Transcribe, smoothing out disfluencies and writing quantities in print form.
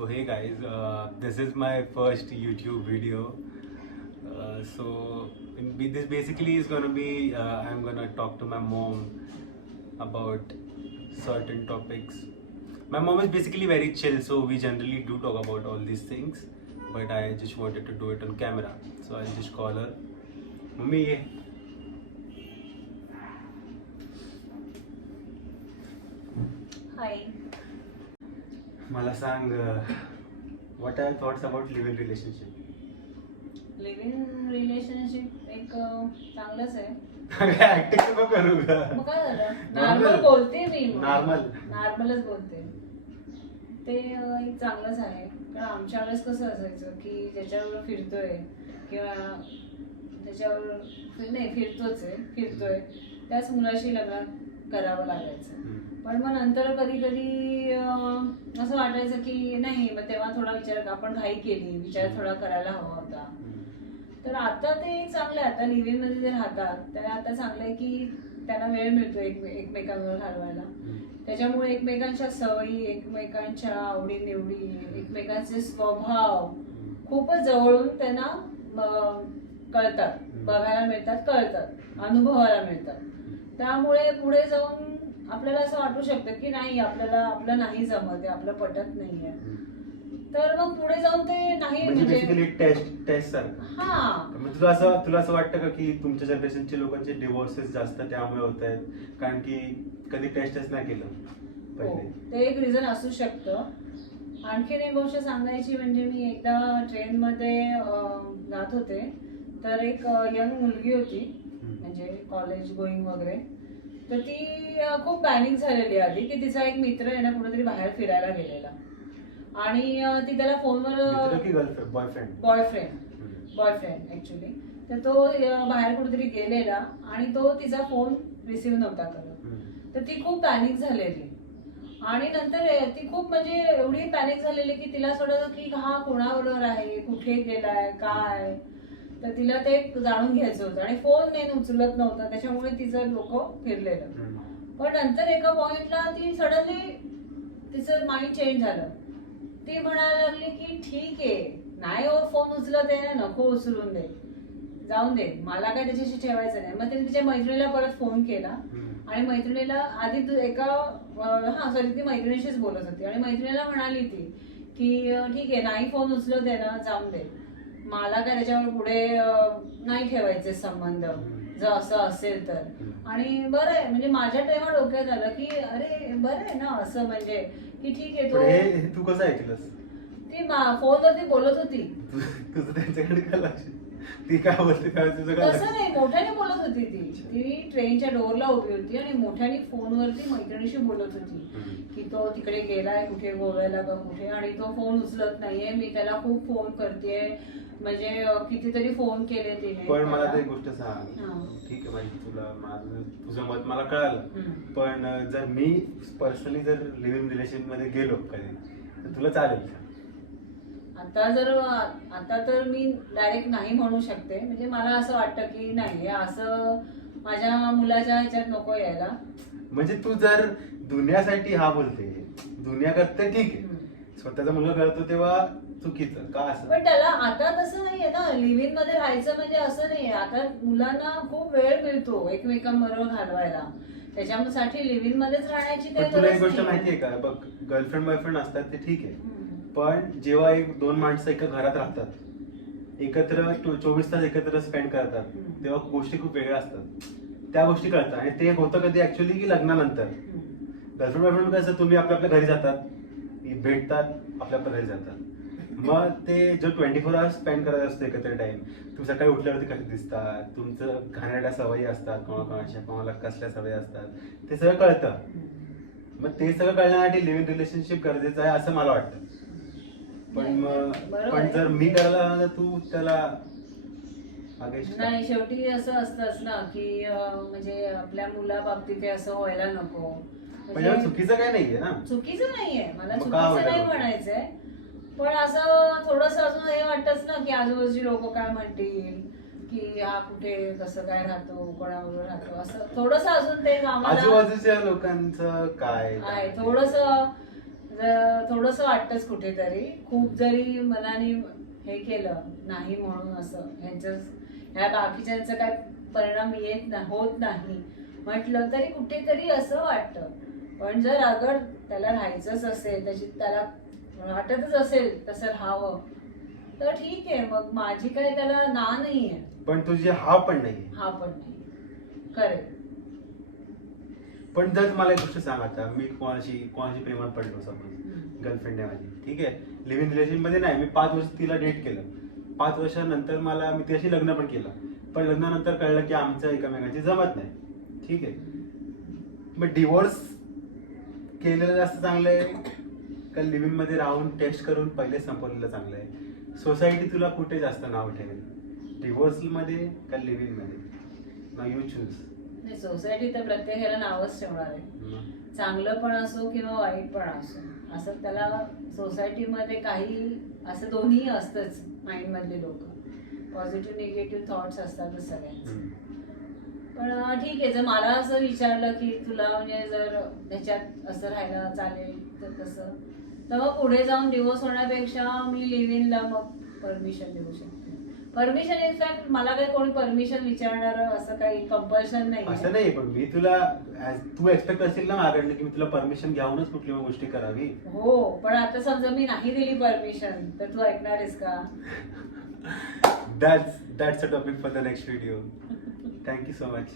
So hey guys, this is my first YouTube video. This basically is gonna be I'm gonna talk to my mom about certain topics. My mom is basically very chill, so we generally do talk about all these things. But I just wanted to do it on camera, so I'll just call her. Mummy, ye. हाय. मला सांग, what are your thoughts about live-in relationship? Live in relationship एक चांगलंच आहे. Acting नको करू का? मग काय झालं? Normal. नॉर्मल बोलते मी. Normal. नॉर्मलच बोलते. ते एक चांगलंच आहे. कारण आमच्या वेळेस कसं असायचं की ज्याच्यावर फिरतोय किंवा त्याच्यावर नाही फिरतोय त्याच मुलाशी लग्न करावं लागायचं. पण मग नंतर कधी कधी असं वाटायचं की नाही, मग तेव्हा थोडा आपण घाई केली, विचार थोडा करायला हवा होता. तर आता ते चांगलं आहे. आता लिव्ह इन मध्ये जे राहतात त्याला आता चांगलं आहे की त्यांना वेळ मिळतो एकमेकांवर घालवायला. त्याच्यामुळे एकमेकांच्या सवयी, एकमेकांच्या आवडीनिवडी, एकमेकांचे स्वभाव खूपच जवळून त्यांना कळतात, बघायला मिळतात, कळतात, अनुभवायला मिळतात. त्यामुळे पुढे जाऊन आपल्याला असं वाटू शकतं की नाही, आपलं नाही जमत आहे, आपलं पटत नाहीये. तर मग पुढे जाऊन ते नाही म्हणजे बेसिकली टेस्ट सारखं. हा, म्हणजे तुला असं वाटतं का की तुमच्या जनरेशनचे लोकांचे डिवोर्सेस जास्त त्यामुळे होत आहेत, कारण की कधी टेस्टच नाही केलं पहिले? ते एक रिझन असू शकतं. आणखीन एक गोष्ट सांगायची म्हणजे मी एकदा ट्रेन मध्ये जात होते, तर एक यंग मुलगी होती, म्हणजे कॉलेज गोईंग वगैरे. तर ती खूप पॅनिक झालेली आधी की तिचा एक मित्र आहे ना कुठेतरी बाहेर फिरायला गेलेला आणि ती त्याला फोनवर बॉयफ्रेंड ऍक्च्युली. तर तो बाहेर कुठेतरी गेलेला आणि तो तिचा फोन रिसिव्ह नव्हता करत. तर ती खूप पॅनिक झालेली आणि नंतर ती खूप म्हणजे एवढी पॅनिक झालेली की तिला सोडत की हा कोणाबरोबर आहे, कुठे गेलाय, काय. तर तिला ते जाणून घ्यायचं होतं आणि फोन नाही उचलत नव्हता, त्याच्यामुळे तिचं डोकं फिरलेलं. पण नंतर एका पॉइंटला ती सडनली तिचं माइंड चेंज झालं. ती म्हणायला लागली की ठीक आहे, नाही हो फोन उचलत आहे, नको उचलून दे, जाऊन दे, मला काय त्याच्याशी ठेवायचं नाही. मग तिने तिच्या मैत्रिणीला परत फोन केला आणि मैत्रिणीला आधी ती मैत्रिणीशीच बोलत होती आणि मैत्रिणीला म्हणाली ती की ठीक आहे, नाही फोन उचलत आहे ना, जाऊन दे, मला काय त्याच्यावर पुढे नाही ठेवायचे संबंध जर असं असेल तर. आणि बरं आहे, म्हणजे माझ्या तेव्हा डोक्यात आलं की अरे बरं आहे ना असं, म्हणजे की ठीक आहे. तू कसं ऐकलंस? ती फोनवरती बोलत होती. तुझं त्यांच्याकडे काय लक्ष? ती काय बोलते तसं नाही, मोठ्याने बोलत होती. ती ट्रेनच्या डोअरला उभी होती आणि मोठ्याने फोनवरती मैत्रिणीशी बोलत होती की तो तिकडे गेलाय कुठे, गोव्याला का कुठे, आणि तो फोन उचलत नाहीये, मी त्याला खूप फोन करतेय, म्हणजे कितीतरी फोन केले तिने. पण मला एक गोष्ट सांग, ठीक आहे माहिती तुझं मत मला कळालं, पण जर मी पर्सनली जर लिव्ह इन रिलेशन मध्ये गेलो कधी, तर तुला चालेल का? आता तर मी डायरेक्ट नाही म्हणू शकते. म्हणजे मला असं वाटतं की नाही, असं माझ्या मुलाच्या ह्याच्यात नको यायला. म्हणजे तू जर दुनियासाठी हा बोलते, दुनिया करते ठीक आहे, स्वतःचा मुलगा करतो तेव्हा चुकीचं का असं? पण त्याला आता तसं नाहीये ना, लिव्ह इन मध्ये राहायचं म्हणजे असं नाहीये. आता मुलांना खूप वेळ मिळतो एकमेकांबरोबर घालवायला, त्याच्यासाठी लिव्ह इन मध्येच राहण्याची काही तुला एक गरज गोष्ट नाही. माहितीये का, बघ गर्लफ्रेंड बॉयफ्रेंड असतात ते ठीक आहे, पण जेव्हा दोन माणसं एका घरात राहतात, एकत्र 24 तास एकत्र स्पेंड करतात, तेव्हा गोष्टी खूप वेगळ्या असतात. त्या गोष्टी कळतात आणि ते होतं कधी ऍक्च्युअली की लग्नानंतर. गर्लफ्रेंड बॉयफ्रेंड कसं तुम्ही आपल्या घरी जातात, भेटतात, आपल्या घरी जातात, मग ते जो 24 आवर्स स्पेंड करत असतो एकत्र टाइम, तुम्ही सकाळी उठल्यावरती कसे दिसतात, तुमचं घाणेरड्या सवयी असतात, कोणाकोणाच्या कोणाला कसल्या सवयी असतात, ते सगळं कळतं. मग ते सगळं कळण्यासाठी लिव्ह इन रिलेशनशिप गरजेचं आहे असं मला वाटतं. पण जर मी करायला तर तू त्याला नाही. शेवटी असं असतंच ना की म्हणजे आपल्या मुलाबाबतीत असं व्हायला नको. म्हणजे चुकीचं काय नाहीये ना, चुकीचं नाहीये, मला चुकीचं नाही म्हणायचंय. पण असं थोडस अजून हे वाटतच ना की आजूबाजूची लोक काय म्हणतील, की हा कुठे कसं काय राहतो, कोणाबरोबर राहतो, असं थोडस अजून ते आजूबाजूच्या लोकांचं काय आहे. थोडस थोडस वाटतच कुठेतरी, खूप जरी मनाने हे केलं नाही म्हणून असं ह्या बाकीच्यांचा काय परिणाम होत नाही म्हटलं तरी कुठेतरी असं वाटतं. पण जर अगर त्याला राहायचंच असेल, त्याला वाटतच असेल तसं राहावं तर ठीक आहे, मग माझी काय त्याला ना नाहीये. पण तुझी हा पण नाही. हा पण नाही करेक्ट. पण जर मला एक गोष्ट सांग, आता मी कोणाशी प्रेमात पडलो, सपोज गर्लफ्रेंड आहे माझी, ठीक आहे, लिव्ह इन रिलेशन मध्ये नाही, मी 5 वर्ष तिला डेट केलं, 5 वर्षानंतर मी तिच्याशी लग्न पण केलं, पण लग्नानंतर कळलं की आमचं एकमेकांची जमत नाही, ठीक आहे, मग डिवोर्स केलेलं जास्त चांगलं आहे का लिव्ह इन मध्ये राहून टेस्ट करून पहिले संपवलेलं चांगलं आहे? सोसायटी तुला कुठे जास्त नाव ठेवेल, डिवोर्स मध्ये का लिव्ह इन मध्ये? नाव यू चूज. नाही, सोसायटी तर प्रत्येकाला नावच ठेवणार आहे, चांगलं पण असो किंवा वाईट पण असो. असं त्याला सोसायटीमध्ये काही असं दोन्ही असतंच. माइंड मधले लोक पॉझिटिव्ह निगेटिव्ह थॉट्स असतातच सगळ्यांचे. पण ठीक आहे, जर मला असं विचारलं की तुला म्हणजे जर त्याच्यात असं राहायला चालेल तर तसं, तर मग पुढे जाऊन डिवोर्स होण्यापेक्षा मी लिव्ह इनला मग परमिशन देऊ शकते. परमिशन इनफॅक्ट मला काही कोणी परमिशन विचारणार असं काही कंपल्शन नाही. असं नाही, पण मी तुला तू एक्सपेक्ट असेल ना माझ्याकडनं की मी तुला परमिशन घ्यावूनच कुठली गोष्टी करावी. हो, पण आता समजा मी नाही दिली परमिशन तर तू ऐकणार आहेस का? That's a topic for the next video. Thank you so much.